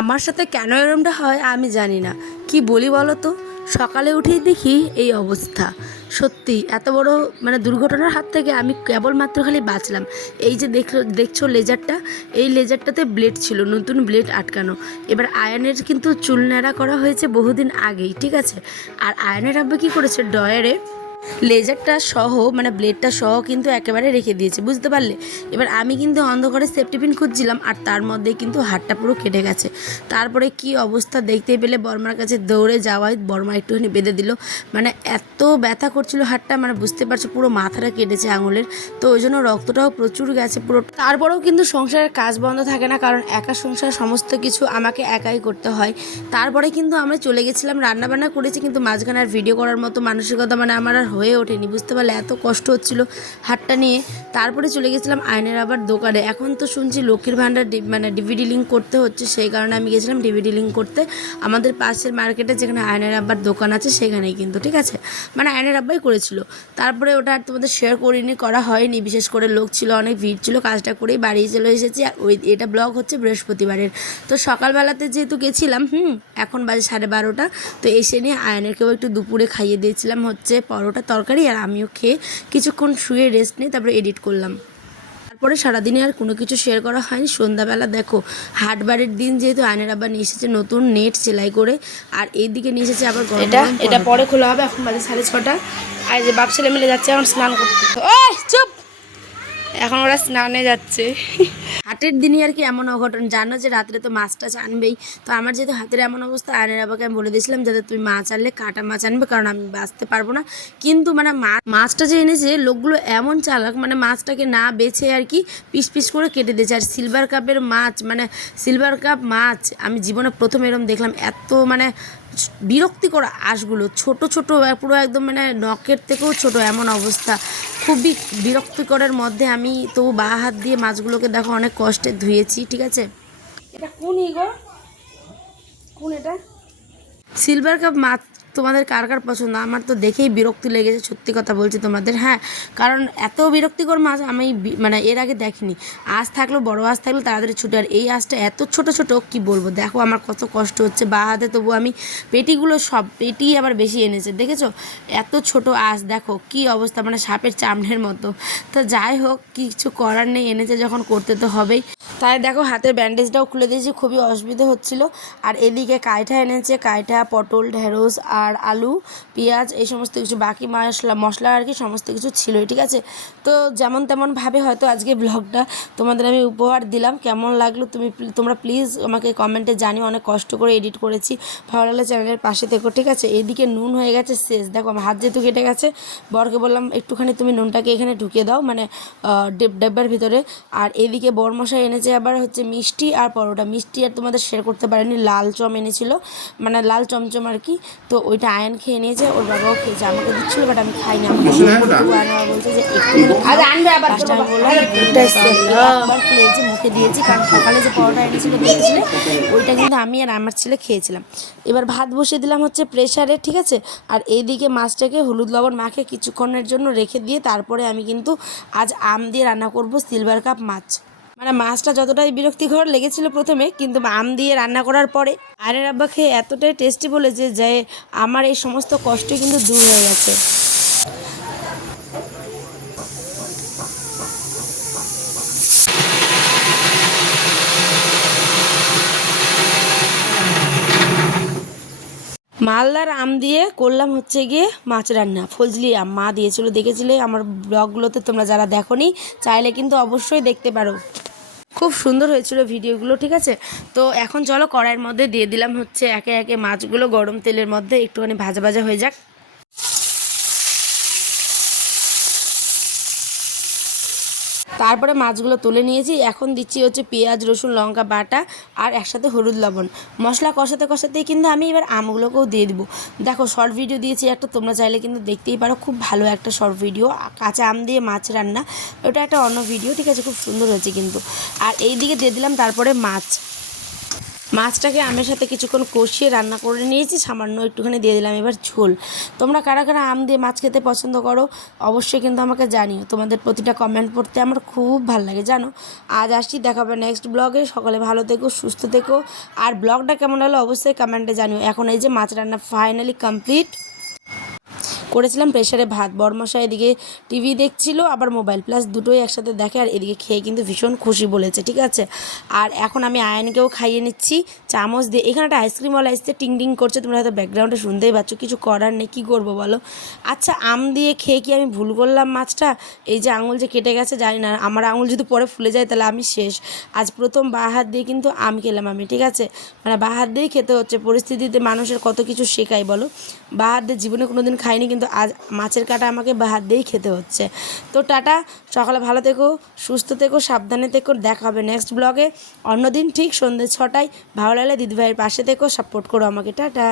আমার সাথে কেন এরমটা হয় আমি জানি না, কি বলি বলো তো। সকালে উঠেই দেখি এই অবস্থা। সত্যি এত বড় দুর্ঘটনার হাত থেকে আমি কেবলমাত্র খালি বাঁচলাম। এই যে দেখছো লেজারটা, এই লেজারটাতে ব্লেড ছিল, নতুন ব্লেড আটকানো। এবার আয়নের কিন্তু চুল ন্যাড়া করা হয়েছে বহুদিন আগেই, ঠিক আছে। আর আয়নের আব্বা কী করেছে, ডয়ারে লেজারটা সহ ব্লেডটা সহ কিন্তু একেবারে রেখে দিয়েছে, বুঝতে পারলে। এবার আমি কিন্তু অন্ধকারে সেফটি পিন খুঁজছিলাম, আর তার মধ্যে কিন্তু হাতটা পুরো কেটে গেছে। তারপরে কি অবস্থা দেখতে পেলে, বর্মার কাছে দৌড়ে যাওয়ায় বর্মা একটুখানি বেঁধে দিল। এত ব্যথা করছিল হাতটা, বুঝতে পারছো, পুরো মাথাটা কেটেছে আঙুলের। তো ওই জন্য রক্তটাও প্রচুর গেছে পুরো। তারপরেও কিন্তু সংসারের কাজ বন্ধ থাকে না, কারণ একা সংসার, সমস্ত কিছু আমাকে একাই করতে হয়। তারপরে কিন্তু আমরা চলে গেছিলাম, রান্নাবান্না করেছি, কিন্তু মাঝখানে আর ভিডিও করার মতো মানসিকতা আমার আর হয়ে ওঠেনি, বুঝতে পারলে। এত কষ্ট হচ্ছিল হাতটা নিয়ে। তারপরে চলে গেছিলাম আয়নের আবার দোকানে। এখন তো শুনছি লক্ষ্মীর ভাণ্ডার ডিভিডি লিঙ্ক করতে হচ্ছে, সেই কারণে আমি গেছিলাম ডিভিডি লিঙ্ক করতে আমাদের পাশের মার্কেটে, যেখানে আয়নের আব্বার দোকান আছে সেখানেই কিন্তু, ঠিক আছে। আয়নের আব্বাই করেছিল। তারপরে ওটা আর তোমাদের শেয়ার করিনি, করা হয়নি, বিশেষ করে লোক ছিল, অনেক ভিড় ছিল, কাজটা করেই বাড়ি চলে এসেছি। আর এটা ব্লগ হচ্ছে বৃহস্পতিবারের। তো সকালবেলাতে যেহেতু গেছিলাম, এখন বাজে 12:30, তো এসে নিয়ে আয়নেরকেও একটু দুপুরে খাইয়ে দিয়েছিলাম হচ্ছে পরোটা তরকারি, আর আমিও খেয়ে কিছুক্ষণ শুয়ে রেস্ট নিয়ে তারপরে এডিট করলাম। তারপরে সারাদিনে আর কোনো কিছু শেয়ার করা হয়নি। সন্ধ্যাবেলা দেখো, হাটবারের দিন যেহেতু আয়নের আবার নিয়ে এসেছে নতুন নেট সেলাই করে, আর এইদিকে নিয়ে এসেছে আবার এটা পরে খোলা হবে। এখন বাজে 6:30। আর যে বাপ ছেলে মিলে যাচ্ছে এখন স্নান করতে। ওই চুপ, এখন ওরা স্নানে যাচ্ছে। হাটের দিনই আর কি এমন অঘটন, জানো যে রাত্রে তো মাছ টাছ আনবেই। তো আমার যেহেতু হাতের এমন অবস্থা, আয়নের আবাকে আমি বলে দিয়েছিলাম যাতে তুমি মাছ আনলে কাটা মাছ আনবে, কারণ আমি বাঁচতে পারবো না। কিন্তু মাছটা যে এনেছে, লোকগুলো এমন চালাক, মাছটাকে না বেছে আর কি পিস পিস করে কেটে দিয়েছে। আর সিলভার কাপের মাছ, সিলভার কাপ মাছ আমি জীবনে প্রথম এরকম দেখলাম। এত বিরক্তিকর আঁশগুলো, ছোট ছোট, পুরো একদম নখের থেকেও ছোট, এমন অবস্থা। খুবই বিরক্তিকরের মধ্যে আমি তবু বাঁ হাত দিয়ে মাছগুলোকে দেখো অনেক কষ্টে ধুয়েছি, ঠিক আছে। এটা কোন এটা সিলভার কাপ মাছ তোমাদের কার কার পছন্দ? আমার তো দেখেই বিরক্তি লেগেছে, সত্যি কথা বলছি তোমাদের। হ্যাঁ, কারণ এত বিরক্তিকর মাছ আমি এর আগে দেখিনি। আঁশ থাকলেও, বড় আঁশ থাকলেও তাড়াতাড়ি ছুটে, আর এই আঁশটা এত ছোট ছোট, কি বলবো। দেখো আমার কত কষ্ট হচ্ছে বা হাতে, তবু আমি পেটিগুলো সব পেটি আবার বেশি এনেছে, দেখেছো এত ছোট আঁশ। দেখো কি অবস্থা, সাপের চামড়ের মতো। তো যাই হোক, কিছু করার নেই, এনেছে যখন করতে তো হবেই। তাই দেখো হাতের ব্যান্ডেজটাও খুলে দিয়েছি, খুবই অসুবিধে হচ্ছিল। আর এদিকে কাইঠা এনেছে, কাইঠা, পটল, ঢেঁড়স আর আলু, পেঁয়াজ, এই সমস্ত কিছু, বাকি মশলা আর কি সমস্ত কিছু ছিলই, ঠিক আছে। তো যেমন তেমনভাবে হয়তো আজকে ব্লগটা তোমাদের আমি উপহার দিলাম। কেমন লাগলো তোমরা প্লিজ আমাকে কমেন্টে জানিও। অনেক কষ্ট করে এডিট করেছি, ভালো লাগলে চ্যানেলের পাশে থেকো, ঠিক আছে। এইদিকে নুন হয়ে গেছে শেষ। দেখো আমার হাত যেহেতু কেটে গেছে, বরকে বললাম একটুখানি তুমি নুনটাকে এখানে ঢুকিয়ে দাও, ডেব্বার ভিতরে। আর এদিকে বরমশাই এনেছে আবার হচ্ছে মিষ্টি আর পরোটা। মিষ্টি আর তোমাদের শেয়ার করতে পারিনি, লাল চম এনেছিল, লাল চমচম আর কি। তো ওইটা আয়ন খেয়ে নিয়েছে, ওর বাবাও খেয়েছে, আমাকে দিচ্ছিল, বাট আমি খাইনি। আমাকে আয়ন বলছে যে একটুখানি আমি বললাম একবার খেয়েছি, মুখে দিয়েছি, কারণ সকালে যে পরোটা এনেছিল দিয়েছিলে, ওইটা কিন্তু আমি আর আমার ছেলে খেয়েছিলাম। এবার ভাত বসিয়ে দিলাম হচ্ছে প্রেশারে, ঠিক আছে। আর এইদিকে মাছটাকে হলুদ লবণ মাখে কিছুক্ষণের জন্য রেখে দিয়ে তারপরে আমি কিন্তু আজ আম দিয়ে রান্না করব সিলভার কাপ মাছ। মাছটা যতটাই বিরক্তিকর লেগেছিল প্রথমে, কিন্তু আম দিয়ে রান্না করার পরে আয়নের আব্বা খেয়ে এতটাই টেস্টি বলেছে যে আমার এই সমস্ত কষ্ট কিন্তু দূর হয়ে গেছে। মালদার আম দিয়ে করলাম হচ্ছে গিয়ে মাছ রান্না, ফজলি আম মা দিয়েছিল, দেখেছিলে আমার ব্লগগুলোতে। তোমরা যারা দেখোনি চাইলে কিন্তু অবশ্যই দেখতে পারো, খুব সুন্দর হয়েছিল ভিডিওগুলো, ঠিক আছে। তো এখন চলো কড়াইয়ের মধ্যে দিয়ে দিলাম হচ্ছে একে একে মাছগুলো, গরম তেলের মধ্যে একটুখানি ভাজা ভাজা হয়ে যাক। তারপরে মাছগুলো তুলে নিয়েছি। এখন দিচ্ছি হচ্ছে পেঁয়াজ রসুন লঙ্কা বাটা আর একসাথে হলুদ লবণ। মশলা কষাতে কষাতেই কিন্তু আমি এবার আমগুলোকেও দিয়ে দেবো। দেখো শর্ট ভিডিও দিয়েছি একটা, তোমরা চাইলে কিন্তু দেখতেই পারো, খুব ভালো একটা শর্ট ভিডিও, কাঁচা আম দিয়ে মাছ রান্না। ওটা একটা অন্য ভিডিও, ঠিক আছে, খুব সুন্দর হয়েছে কিন্তু। আর এই দিকে দিয়ে দিলাম তারপরে মাছটাকে আমের সাথে কিছুক্ষণ কষিয়ে রান্না করে নিয়েছি, সামান্য একটুখানি দিয়ে দিলাম এবার ঝোল। তোমরা কারা কারা আম দিয়ে মাছ খেতে পছন্দ করো অবশ্যই কিন্তু আমাকে জানিও, তোমাদের প্রতিটা কমেন্ট পড়তে আমার খুব ভালো লাগে জানো। আজ আসছি, দেখা হবে নেক্সট ব্লগে। সকালে ভালো থেকো, সুস্থ থেকো, আর ব্লগটা কেমন হলো অবশ্যই কমেন্টে জানিও। এখন এই যে মাছ রান্না ফাইনালি কমপ্লিট করেছিলাম প্রেশারে ভাত। বড়মশাই এদিকে টিভি দেখছিল, আবার মোবাইল প্লাস দুটোই একসাথে দেখে, আর এদিকে খেয়ে কিন্তু ভীষণ খুশি বলেছে, ঠিক আছে। আর এখন আমি আয়নকেও খাইয়ে নিচ্ছি চামচ দিয়ে। এখানে একটা আইসক্রিমওয়ালা এসছে, টিং টিং করছে, তোমরা হয়তো ব্যাকগ্রাউন্ডে শুনতেই পাচ্ছ, কিছু করার নেই, কী করবো বলো। আচ্ছা, আম দিয়ে খেয়ে কি আমি ভুল করলাম মাছটা? এই যে আঙুল যে কেটে গেছে, জানি না, আমার আঙুল যদি পরে ফুলে যায় তাহলে আমি শেষ। আজ প্রথম বাঁ হাত দিয়ে কিন্তু আম খেলাম আমি, ঠিক আছে, মানে বাঁ হাত দিয়েই খেতে হচ্ছে। পরিস্থিতিতে মানুষের কত কিছু শেখায় বলো। বাঁ হাত দিয়ে জীবনে কোনো দিন খাইনি, কিন্তু আজ মাছের কাঁটা আমাকে বাঁ হাত দিয়েই খেতে হচ্ছে। তো টাটা, সকালে ভালো থেকো, সুস্থ থেকো, সাবধানে থেকো, দেখা হবে নেক্সট ব্লগে অন্যদিন ঠিক সন্ধ্যে 6টায়। ভালো লাগলে দিদিভাইয়ের পাশে থেকো, সাপোর্ট করো আমাকে। টাটা।